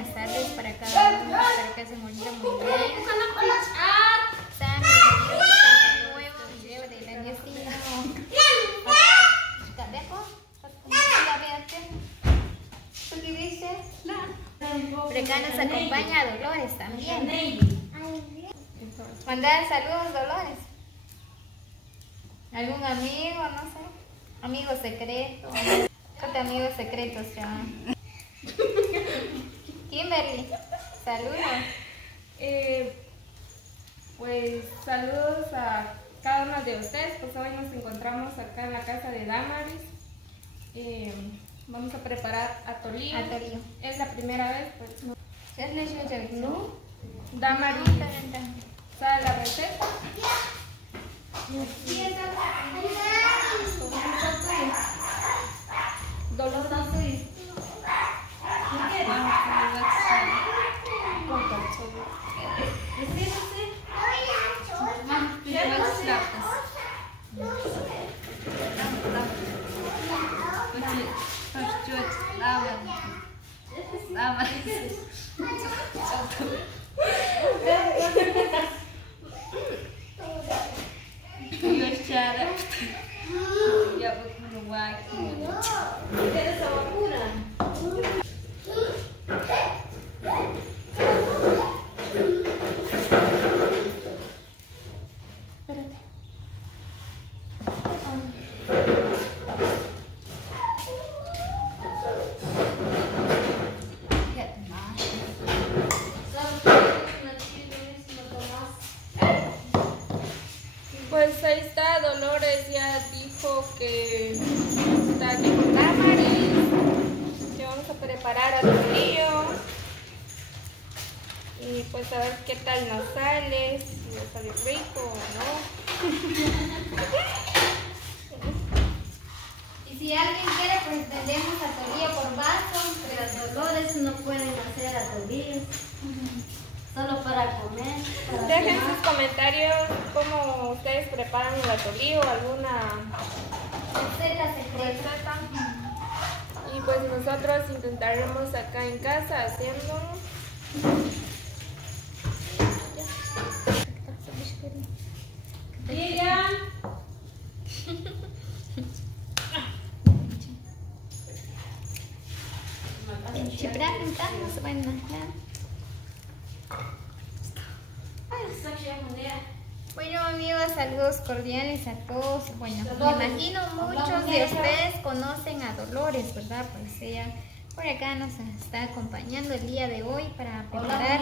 buenas tardes para cada uno. Espero que se encuentren muy bien. Sean bienvenidos a un nuevo video del año chino. Por acá nos acompaña Dolores también. Mandar saludos, Dolores. ¿Algún amigo? No sé. Amigo secreto. ¿Qué amigos secretos se llaman? Kimberly, saludos. Pues saludos a cada uno de ustedes. Pues hoy nos encontramos acá en la casa de Damaris. Vamos a preparar atolillo. Es la primera vez, pues no. ¿No? Damaris sabe la receta. Pues ahí está, Dolores ya dijo que está aquí con Damaris, que vamos a preparar atolillo y pues a ver qué tal nos sale, si nos sale rico o no. Y si alguien quiere, pues vendemos atolillo por vaso. Pero Dolores no pueden hacer atolillos. Solo para comer. Dejen sus comentarios cómo ustedes preparan el atolillo, alguna Receta secreta. receta. Y pues nosotros intentaremos acá en casa haciéndolo. Lilian. Bueno amigos, saludos cordiales a todos. Bueno, me imagino muchos de ustedes conocen a Dolores, ¿verdad? Pues ella por acá nos está acompañando el día de hoy para preparar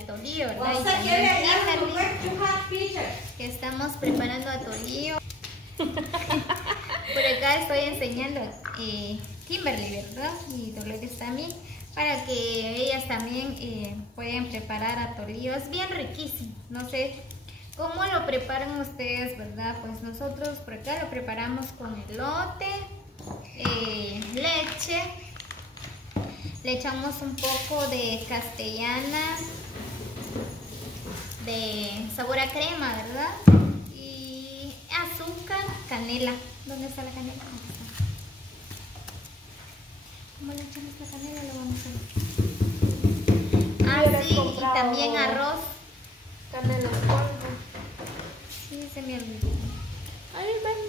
atolillo, ¿verdad? Y también Kimberly, que estamos preparando atolillo. Por acá estoy enseñando Kimberly, ¿verdad? Y Dolores también, para que ellas también puedan preparar atolillo. Es bien riquísimo. No sé cómo lo preparan ustedes, ¿verdad? Pues nosotros por acá lo preparamos con elote, leche, le echamos un poco de castellana, de sabor a crema, ¿verdad? Y azúcar, canela. ¿Dónde está la canela? ¿Cómo le echamos la canela? Lo vamos a ver. Sí, y también arroz. Canela en polvo. Sí, se me olvidó. Ay, ven.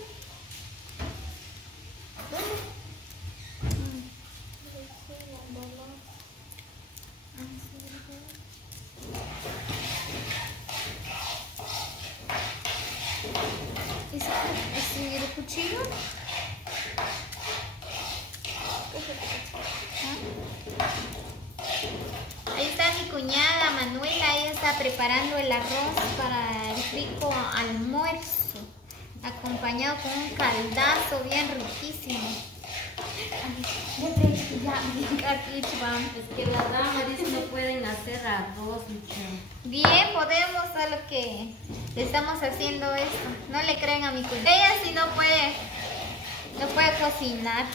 ¿Es el cuchillo? Ahí está mi cuñada Manuela, ella está preparando el arroz para el rico almuerzo, acompañado con un caldazo bien riquísimo. Es que las Damaris no pueden hacer arroz, Bien, podemos, solo que le estamos haciendo esto. No le creen a mi cuñada. Ella sí no puede cocinar.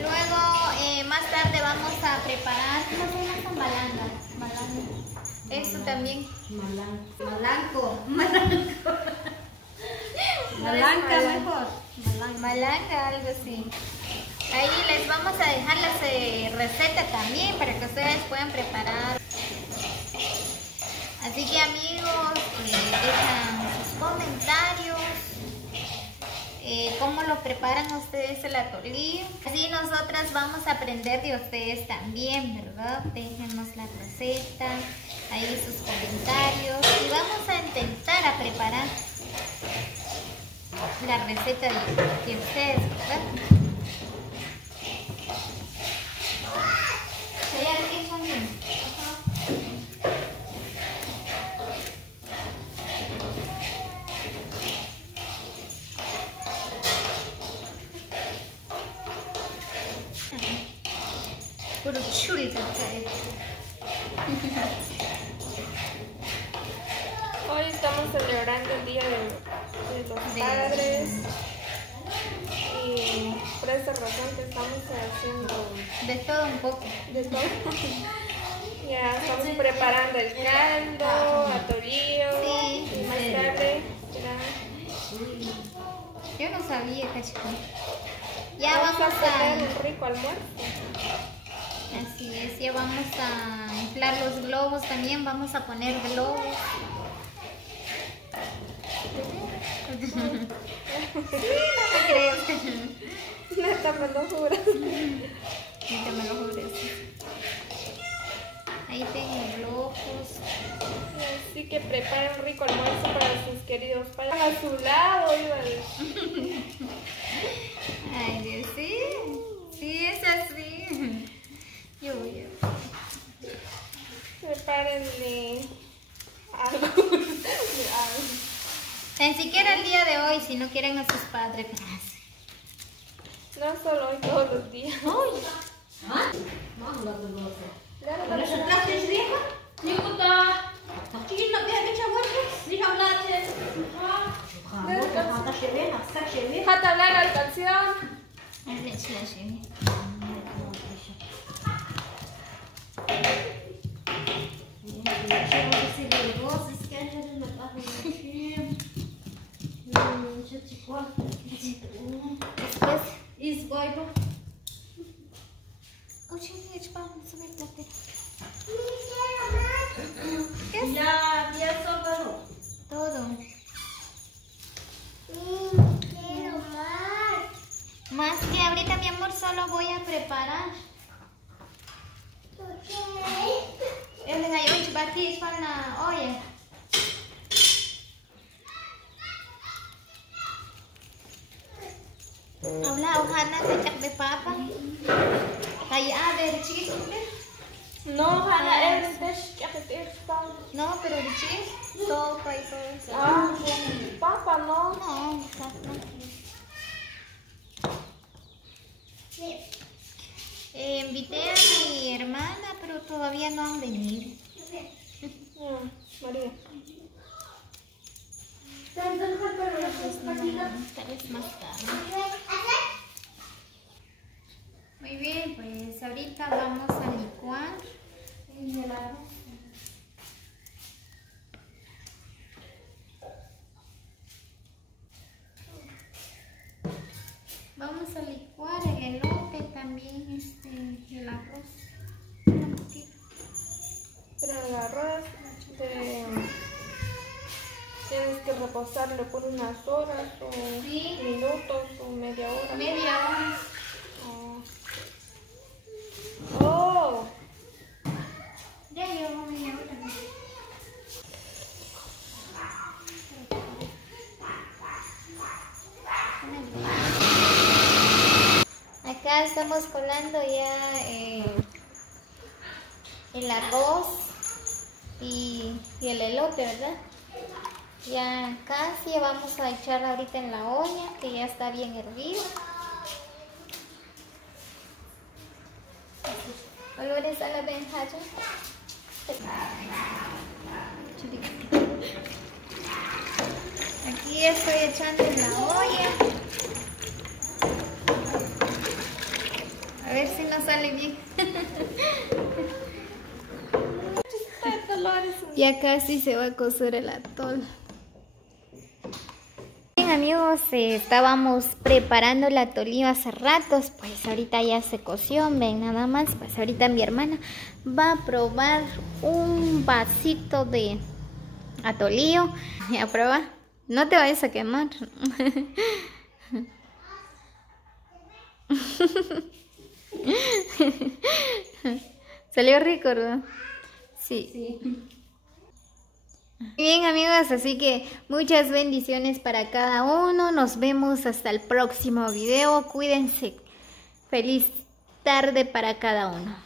Luego, más tarde vamos a preparar, ¿cómo se llama? Malanga. Esto también. Malanco. Malanca mejor. Malanga, algo así. Ahí les vamos a dejar las recetas también para que ustedes puedan preparar. Así que amigos, dejan sus comentarios, cómo lo preparan ustedes el atolí. Así nosotras vamos a aprender de ustedes también, ¿verdad? Déjenos la receta, ahí sus comentarios y vamos a intentar a preparar la receta de ustedes, ¿verdad? Puro chulita. Hoy estamos celebrando el Día de los Padres y por esa razón que estamos haciendo De todo un poco. de todo. Ya estamos preparando el caldo, atolillo Sí, y más tarde Yo no sabía, cachito. Ya vamos a vamos hacer a... un rico almuerzo. Así es, ya vamos a inflar los globos también, vamos a poner globos. No te creo. Neta, me lo juras. Ahorita me lo jures. Ahí tengo globos. Así que preparen un rico almuerzo para sus queridos padres. A su lado, iba a decir. Ay, Dios, sí. Sí, es así. Yo voy a... Prepárenle algo. Ni siquiera el día de hoy, si no quieren a sus padres. No solo hoy, todos los días. Hasta hablar la canción. Todo. Más que ahorita, mi amor, solo voy a preparar. Para la olla. Habla, Ohana, kecap de papa. Kayak dari chicken. No, Hanna, es de No, pero de chicken. Sopa y todo eso. Ah, papa, no. No, invité a mi hermana, pero todavía no han venido. María. Tal vez más tarde. Muy bien, pues ahorita vamos a licuar el arroz. Vamos a licuar el elote también, el arroz. Un poquito. Pero el arroz tienes que reposarlo por unas horas o Sí. minutos o media hora. Media hora. Oh. Ya llevo media hora. Acá estamos colando ya el arroz y el elote, ¿verdad? Ya casi vamos a echar ahorita en la olla, que ya está bien hervido. Olores a la benjaja. Aquí estoy echando en la olla. A ver si nos sale bien. Ya casi se va a cocer el atol. Bien amigos, estábamos preparando la atolillo hace ratos, pues ahorita ya se coció, ven nada más, pues ahorita mi hermana va a probar un vasito de atolillo. ¿Ya prueba? No te vayas a quemar. Salió rico, ¿verdad? Sí. Bien amigos, así que muchas bendiciones para cada uno. Nos vemos hasta el próximo video. Cuídense. Feliz tarde para cada uno.